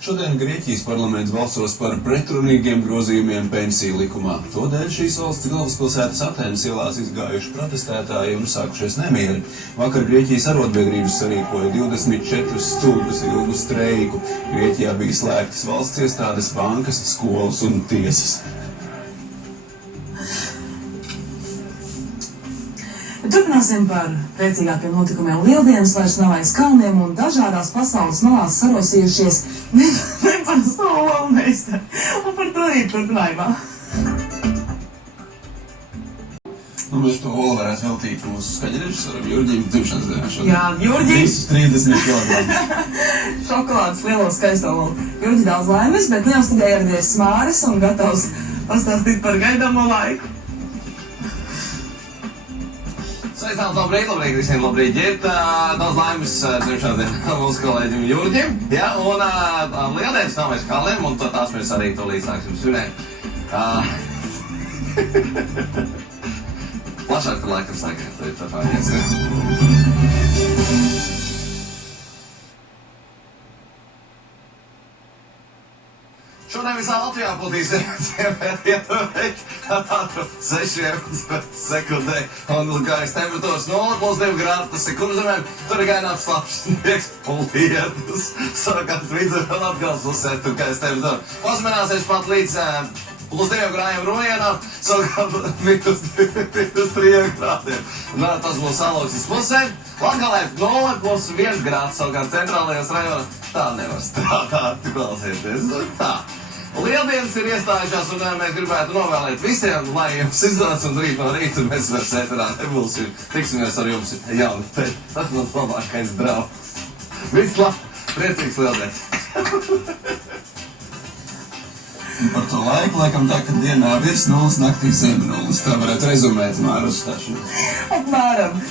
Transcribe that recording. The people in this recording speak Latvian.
Šodien Grieķijas parlaments balsos par pretrunīgiem grozījumiem pensiju likumā. Todēļ šīs valsts galvaspilsētas Atēnas ielās izgājuši protestētāji un sākušies nemieri. Vakar Grieķijas arotbiedrības sarīkoja 24 stundas ilgu streiku. Grieķijā bija slēgtas valsts iestādes, bankas, skolas un tiesas. Turpināsim par priecīgākiem notikumiem. Lieldienas vairs nav aiz kalniem un dažādās pasaules malās sarosījušies neparasto olu meistari. Un par to arī turpinājumā. Mēs to olu varētu veltīt mūsu skaņrežisoram Jurģim dzimšanas dienā šodien. Jā, Jurģi! Visus 30 kg. Šokolādes lielo skaisto olu. Jurģi daudz laimes, bet jau studijā ieradies Māris un gatavs pastāstīt par gaidāmo laiku. Sveicināti, labrīt visiem, labrīt ģirt. Daudz laimes dzimšanas dienā mūsu kolēģim Jurģim. Ja, un lieldienas nav aiz kalniem, un tās mēs arī tūlīt sāksim svinēt. Plašāk par laikam sākēt, tā pārējās. Šodien visā Latvijā plūdīs tātad 6 sekundē, un gaisa temperatūras 0,2 grādi, tas ir kurzemēm, tur ir gaidāms slapjš sniegs un lietus. Savukārt vidū un Latgales pusē tur gaisa temperatūra pazemināsies pat līdz +2 grādiem Rojienā, savukārt -3 grādiem. Tas būs Salūksnes pusē. Latgalē 0,1 grāds, savukārt centrālajos rajonos tā nevar strādāt, klausieties. Tā. Lieldienas ir iestājušās, un mēs gribētu novēlēt visiem, lai jums izdodas, un rīt no rīta mēs vairs ēterā nebūsim. Tiksimies ar jums jaunu. Tas mums labākais draugs. Viss labi, priecīgs lieldienas. Par to laiku, laikam tā, ka dienā virs 0, naktī zem 0. Tā varētu rezumēt Māra uzstāšanos. Apmēram.